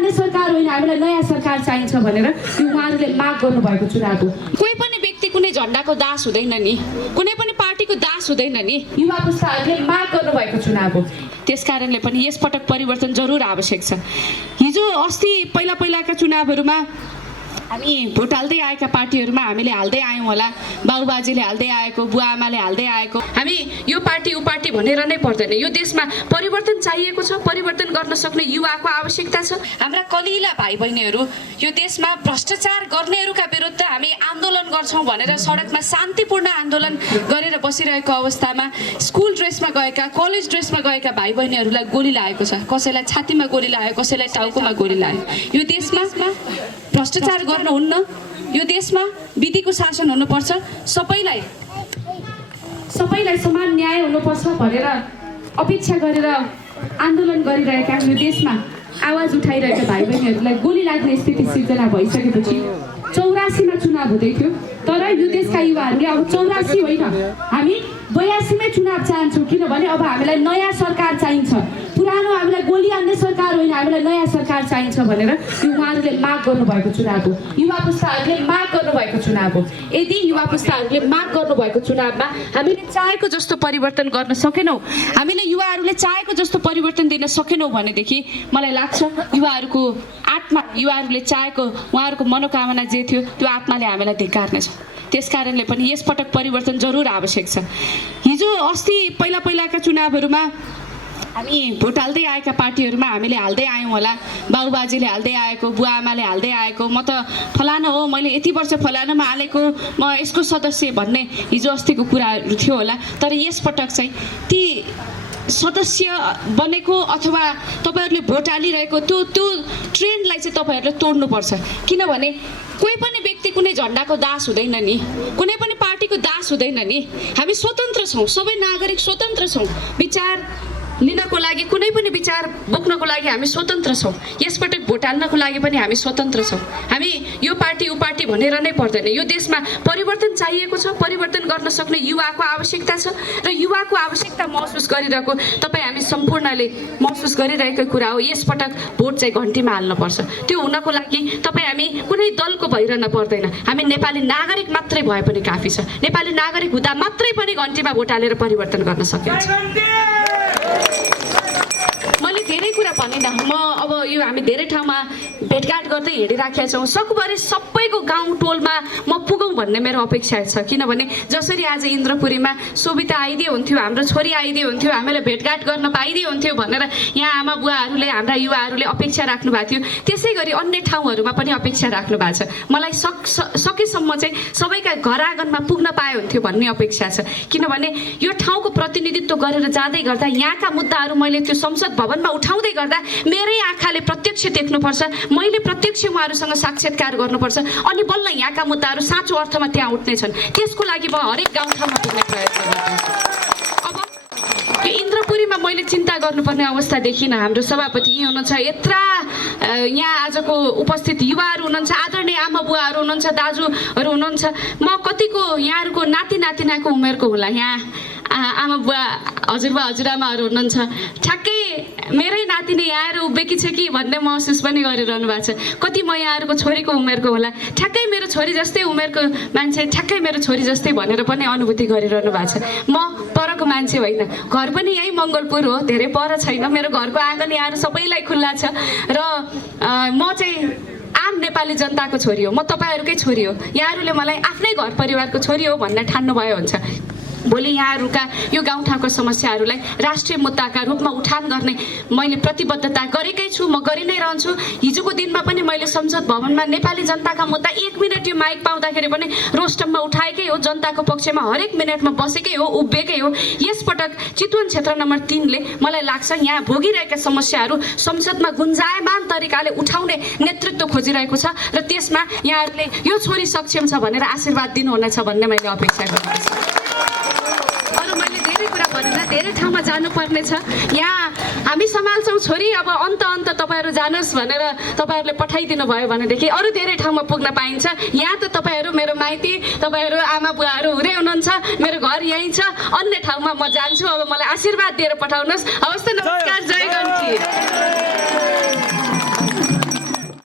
अन्य सरकार होइन, हामीलाई नयाँ सरकार चाहिन्छ भनेर उहाँहरूले माग गर्नुभएको चुनाव हो। कोही पनि व्यक्ति कुनै झन्डाको दास हुँदैन नि, कुनै पनि पार्टीको दास हुँदैन नि। युवा पुस्ताहरूले माग गर्नुभएको चुनाव हो। त्यस कारणले पनि यसपटक परिवर्तन जरुर आवश्यक छ। हिजो अस्ति पहिलाका चुनावहरूमा हामी भोट हाल्दै आएका पार्टीहरूमा हामीले हाल्दै आयौँ होला, बाबुबाजेले हाल्दै आएको, बुवा आमाले हाल्दै आएको। हामी यो पार्टी ऊ पार्टी भनेर नै पर्दैन। यो देशमा परिवर्तन चाहिएको छ, परिवर्तन गर्न सक्ने युवाको आवश्यकता छ। हाम्रा कलिला भाइ बहिनीहरू यो देशमा भ्रष्टाचार गर्नेहरूका विरुद्ध हामी आन्दोलन गर्छौँ भनेर सडकमा शान्तिपूर्ण आन्दोलन गरेर बसिरहेको अवस्थामा स्कुल ड्रेसमा गएका, कलेज ड्रेसमा गएका भाइ बहिनीहरूलाई गोली लागेको छ। कसैलाई छातीमा गोली लाग्यो, कसैलाई टाउकोमा गोली लाग्यो। यो देशमा भ्रष्टाचार गर्नुहुन्न, यो देशमा विधिको शासन हुनुपर्छ, सबैलाई समान न्याय हुनुपर्छ भनेर अपेक्षा गरेर आन्दोलन गरिरहेका यो देशमा आवाज उठाइरहेका भाइ बहिनीहरूलाई गोली लाग्ने स्थिति सिर्जना भइसकेपछि 84मा चुनाव हुँदै थियो। तर यो देशका युवाहरूले अब 84 होइन, हामी 82मै चुनाव चाहन्छौँ। किनभने अब हामीलाई नयाँ सरकार चाहिन्छ। पुरानो हामीलाई गोली हान्ने सरकार होइन, हामीलाई नयाँ सरकार चाहिन्छ भनेर उहाँहरूले माग गर्नुभएको चुनाव हो। युवा पुस्ताहरूले माग गर्नुभएको चुनाव हो। यदि युवा पुस्ताहरूले माग गर्नुभएको चुनावमा हामीले चाहेको जस्तो परिवर्तन गर्न सकेनौँ, हामीले युवाहरूले चाहेको जस्तो परिवर्तन दिन सकेनौँ भनेदेखि मलाई लाग्छ युवाहरूको आत्मा, युवाहरूले चाहेको उहाँहरूको मनोकामना जे थियो त्यो आत्माले हामीलाई धिक्कार्नेछ। त्यस कारणले पनि यसपटक परिवर्तन जरुर आवश्यक छ। हिजो अस्ति पहिलाका चुनावहरूमा हामी भोट हाल्दै आएका पार्टीहरूमा हामीले हाल्दै आयौँ होला, बाबुबाजेले हाल्दै आएको, बुवा आमाले हाल्दै आएको। म त फलाना हो, मैले यति वर्ष फलानामा हालेको, म यसको सदस्य भन्ने हिजो अस्तिको कुराहरू थियो होला। तर यसपटक चाहिँ ती सदस्य बनेको अथवा तपाईँहरूले भोट हालिरहेको त्यो ट्रेन्डलाई चाहिँ तपाईँहरूले तोड्नुपर्छ। किनभने कोही पनि व्यक्ति कुनै झन्डाको दास हुँदैन नि, कुनै पनि पार्टीको दास हुँदैन नि। हामी स्वतन्त्र छौँ, सबै नागरिक स्वतन्त्र छौँ। विचार लिनको लागि, कुनै पनि विचार बोक्नको लागि हामी स्वतन्त्र छौँ। यसपटक भोट हाल्नको लागि पनि हामी स्वतन्त्र छौँ। हामी यो पार्टी ऊ पार्टी भनेर नै पर्दैन। यो देशमा परिवर्तन चाहिएको छ, परिवर्तन गर्न सक्ने युवाको आवश्यकता छ र युवाको आवश्यकता महसुस गरिरहेको तपाईँ हामी सम्पूर्णले महसुस गरिरहेको कुरा हो। यसपटक भोट चाहिँ घन्टीमा हाल्नुपर्छ। त्यो हुनको लागि तपाईँ हामी कुनै दलको भइरहन पर्दैन। हामी नेपाली नागरिक मात्रै भए पनि काफी छ। नेपाली नागरिक हुँदा मात्रै पनि घन्टीमा भोट हालेर परिवर्तन गर्न सकिन्छ। मैले धेरै कुरा भनिनँ। म अब यो हामी धेरै ठाउँमा भेटघाट गर्दै हिँडिराखेका छौँ। सकभरि सबैको गाउँ टोलमा म पुगौँ भन्ने मेरो अपेक्षा छ। किनभने जसरी आज इन्द्रपुरीमा सोभिता आइदिए हुन्थ्यो, हाम्रो छोरी आइदिए हुन्थ्यो, हामीलाई भेटघाट गर्न पाइदिए हुन्थ्यो भनेर यहाँ आमा बुवाहरूले, हाम्रा युवाहरूले अपेक्षा राख्नु भएको थियो, त्यसै गरी अन्य ठाउँहरूमा पनि अपेक्षा राख्नु भएको छ। मलाई सकेसम्म चाहिँ सबैका घर आँगनमा पुग्न पाए हुन्थ्यो भन्ने अपेक्षा छ। किनभने यो ठाउँको प्रतिनिधित्व गरेर जाँदै गर्दा यहाँका मुद्दाहरू मैले त्यो संसद भवनमा उठाउँदै गर्दा मेरै आँखाले प्रत्यक्ष देख्नुपर्छ, मैले प्रत्यक्ष उहाँहरूसँग साक्षात्कार गर्नुपर्छ, अनि बल्ल यहाँका मुद्दाहरू साँचो अर्थमा त्यहाँ उठ्नेछन्। त्यसको लागि म हरेक गाउँठाउँमा पुग्ने प्रयत्न गर्छु। अब यो इन्द्रपुरीमा मैले चिन्ता गर्नुपर्ने अवस्था देखिनँ। हाम्रो सभापति यहीँ हुनुहुन्छ, यत्रा यहाँ आजको उपस्थित युवाहरू हुनुहुन्छ, आदरणीय आमा बुवाहरू हुनुहुन्छ, दाजुहरू हुनुहुन्छ। म कतिको यहाँहरूको नाति नातिनाको उमेरको होला, यहाँ आमा बुवा हजुरबा हजुरआमाहरू हुनुहुन्छ। ठ्याक्कै मेरै नातिनी यहाँहरू उभिएकी छ कि भन्ने महसुस पनि गरिरहनु भएको छ। कति म यहाँहरूको छोरीको उमेरको होला, ठ्याक्कै मेरो छोरी जस्तै उमेरको मान्छे, ठ्याक्कै मेरो छोरी जस्तै भनेर पनि अनुभूति गरिरहनु भएको छ। म परको मान्छे होइन, घर पनि यहीँ मङ्गलपुर हो, धेरै पर छैन। मेरो घरको आँगन यहाँहरू सबैलाई खुल्ला छ र म चाहिँ आम नेपाली जनताको छोरी हो। म तपाईँहरूकै छोरी हो। यहाँहरूले मलाई आफ्नै घर परिवारको छोरी हो भन्ने ठान्नुभयो हुन्छ। भोलि यहाँहरूका यो गाउँठाउँको समस्याहरूलाई राष्ट्रिय मुद्दाका रूपमा उठान गर्ने मैले प्रतिबद्धता गरेकै छु, म गरि नै रहन्छु। हिजोको दिनमा पनि मैले संसद भवनमा नेपाली जनताका मुद्दा 1 मिनट यो माइक पाउँदाखेरि पनि रोस्टममा उठाएकै हो, जनताको पक्षमा हरेक मिनटमा बसेकै हो, उभिएकै हो। यसपटक चितवन क्षेत्र नम्बर 3 ले मलाई लाग्छ यहाँ भोगिरहेका समस्याहरू संसदमा गुन्जायमान तरिकाले उठाउने नेतृत्व खोजिरहेको छ र त्यसमा यहाँहरूले यो छोरी सक्षम छ भनेर आशीर्वाद दिनुहुनेछ भन्ने मैले अपेक्षा गर्छु। धेरै ठाउँमा जानुपर्ने छ। यहाँ हामी सम्हाल्छौँ छोरी, अब अन्त तपाईँहरू जानुहोस् भनेर तपाईँहरूले पठाइदिनु भयो भनेदेखि अरू धेरै ठाउँमा पुग्न पाइन्छ। यहाँ त तपाईँहरू मेरो माइती, तपाईँहरू आमा बुवाहरू हुँदै हुनुहुन्छ, मेरो घर यहीँ छ। अन्य ठाउँमा म जान्छु, अब मलाई आशीर्वाद दिएर पठाउनुहोस्। हवस् त, नमस्कार, जय गण्डकी।